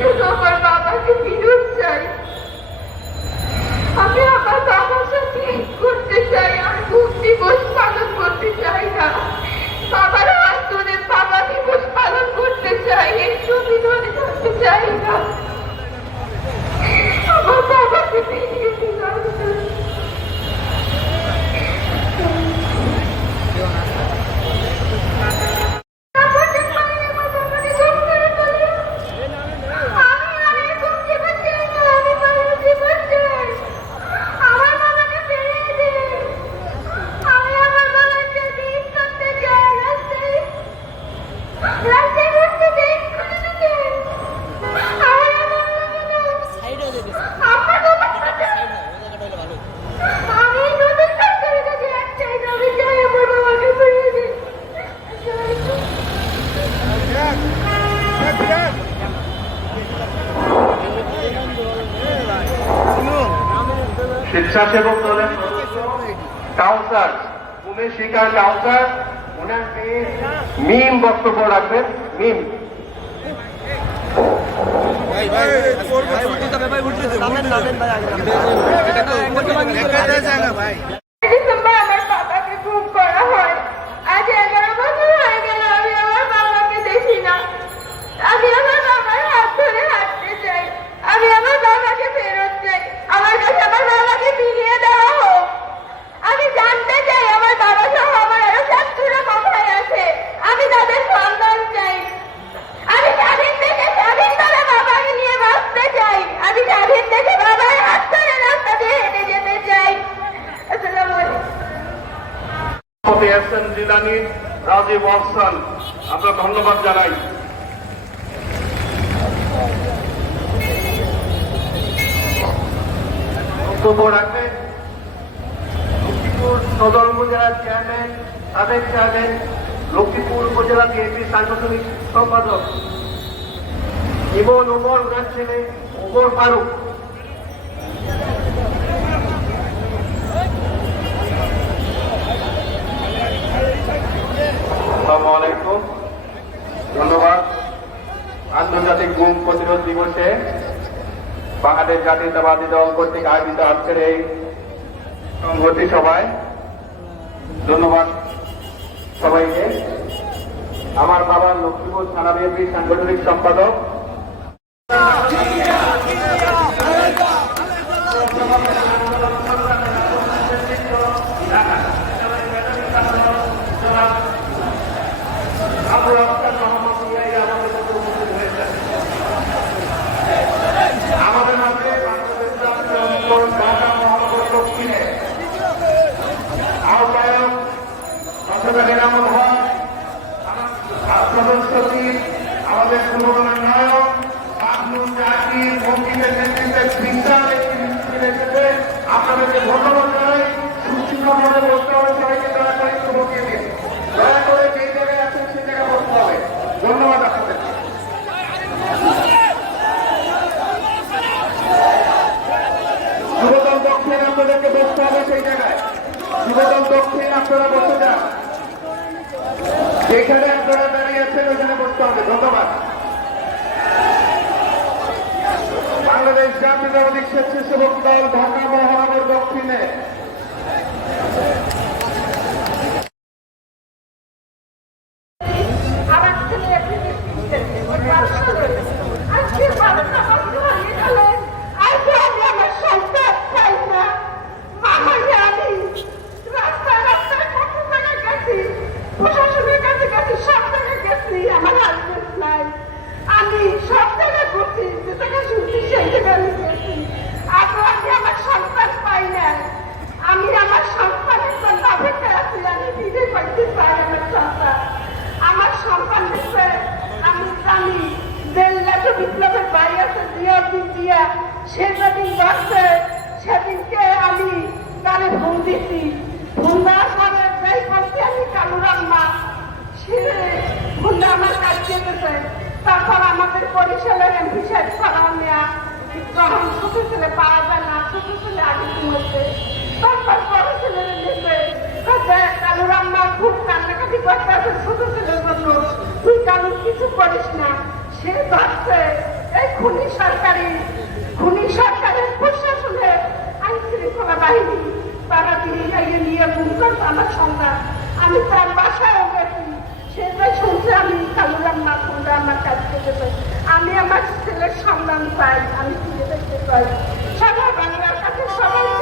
শুধু আমার বাবাকে ফিরত চাই। আমি আমার বাবার সাথে করতে চাই, আমি ভূত দিবস পালন করতে চাই না। বাবার হাত ধরে বাবা দিবস পালন করতে চাই, এই ছবি ধরে থাকতে চাই না। আমার বাবাকে ফিরিয়ে দিলাম। স্বেচ্ছাসেবক দলের কাউন্সার পুনে শিকার কাউন্সার ওনার মিম বক্তব্য রাখবেন। মিম আমার বাবাকে খুব করা হয়। আজ 11 বছর হয়ে গেল আমি আমার বাবাকে দেখি না। আমি আমার বাবার হাত ধরে হাঁটতে চাই, আমি আমার বাবাকে ফেরত চাই, আমার কাছে আমার বাবাকে ফিরিয়ে দেওয়া হোক। আমি জানতে চাই আমার বাবা সহ আমার আরো 7টা কোথায় আছে, আমি তাদের সন্ধান চাই। আমি স্বাধীন থেকে স্বাধীনভাবে বাবাকে নিয়ে বাঁচতে চাই, আমি স্বাধীন থেকে বাবার হাত ধরে রাস্তা দিয়ে হেঁটে যেতে চাই। আসসালামু আলাইকুম। জিলানি, রাজীব আহসান, আমরা ধন্যবাদ জানাই। বক্তব্য রাখবেন লক্ষ্মীপুর সদর উপজেলার চেয়ারম্যান, সাবেক চেয়ারম্যান, লক্ষ্মীপুর উপজেলা বিএনপি সাংগঠনিক সম্পাদক ইমন ওমর, ওনার ছেলে ওমর ফারুক। আসসালামু আলাইকুম, ধন্যবাদ। আন্তর্জাতিক গুম প্রতিরোধ দিবসে বাংলাদেশ জাতীয়তাবাদী দল কর্তৃক আয়োজিত আজকের এই সংহতি সভায় ধন্যবাদ সবাইকে। আমার বাবার লক্ষ্মীপুর থানা বিএনপি সাংগঠনিক সম্পাদক আমাদের মাঝে ঢাকা মহানগর দক্ষিণে আহ্বায়ক মেরামত হক, প্রধান সচিব, আমাদের পুরোনো নায়ক আব্দুল জাকির মন্দিরের নেতৃত্বে বিশাল একটি মিছিল এসেছে। আপনাদেরকে ধন্যবাদ জানাই। সুশৃঙ্খলভাবে বসতে হবে, সবাইকে দয়া করে একটু বসিয়ে দিন। দয়া করে যেই জায়গায় আছেন সেই জায়গায় বসতে হবে। ধন্যবাদ আপনাদের। যুবদল দক্ষিণ আপনাদেরকে বসতে হবে সেই জায়গায়। যুবদল দক্ষিণ আপনারা বসে যান, যেখানে আপনারা দাঁড়িয়ে আছেন ওইখানে বসতে হবে। ধন্যবাদ। বাংলাদেশ জাতীয়তাবাদী স্বেচ্ছাসেবক দল ঢাকা মহানগর দক্ষিণে আমি সব জায়গায় করছি, যে জায়গায় শুনছি সেই জায়গায় আমি করছি। আমার সন্তান পাই না, আমি আমার সন্তানের জন্য অপেক্ষা আছি। আমি ফিরে পাইতে চাই আমার সন্তান। আমার সন্তান দেখবে আমি জানি দেড় বিপ্লবের বাড়ি আছে জিয়াউদ্দিন জিয়া, সে যেদিন বাড়ছে সেদিনকে আমি তারে ঘুম দিছি। ঘুম দেওয়ার পরে যাই করছি আমি কালুরাম মা, সে ঘুমটা আমার কাজ যেতেছে। তারপর আমাদের বরিশালের এমপি সাহেব সালাম নেয়া, যখন ছোট ছেলে পাওয়া যায় না, ছোট ছেলে আগে ঘুমোচ্ছে, তারপর বড় ছেলের নেবে কালুরাম মা খুব কান্নাকাটি করতে আছে ছোট ছেলের জন্য, তুই কালুর কিছু করিস না। সে ধরছে এই খুনি সরকারের প্রশাসনের আইন শৃঙ্খলা বাহিনী তারা দিয়ে যাইয়ে নিয়ে গুম করতো আমার সন্তান। আমি তার বাসায়ও গেছি, সেটাই শুনছে আমি কালুরাম মাথুরা আমার কাছ থেকে পাই। আমি আমার ছেলের সন্ধান পাই, আমি ফিরে দেখতে পাই। সারা বাংলার কাছে সবাই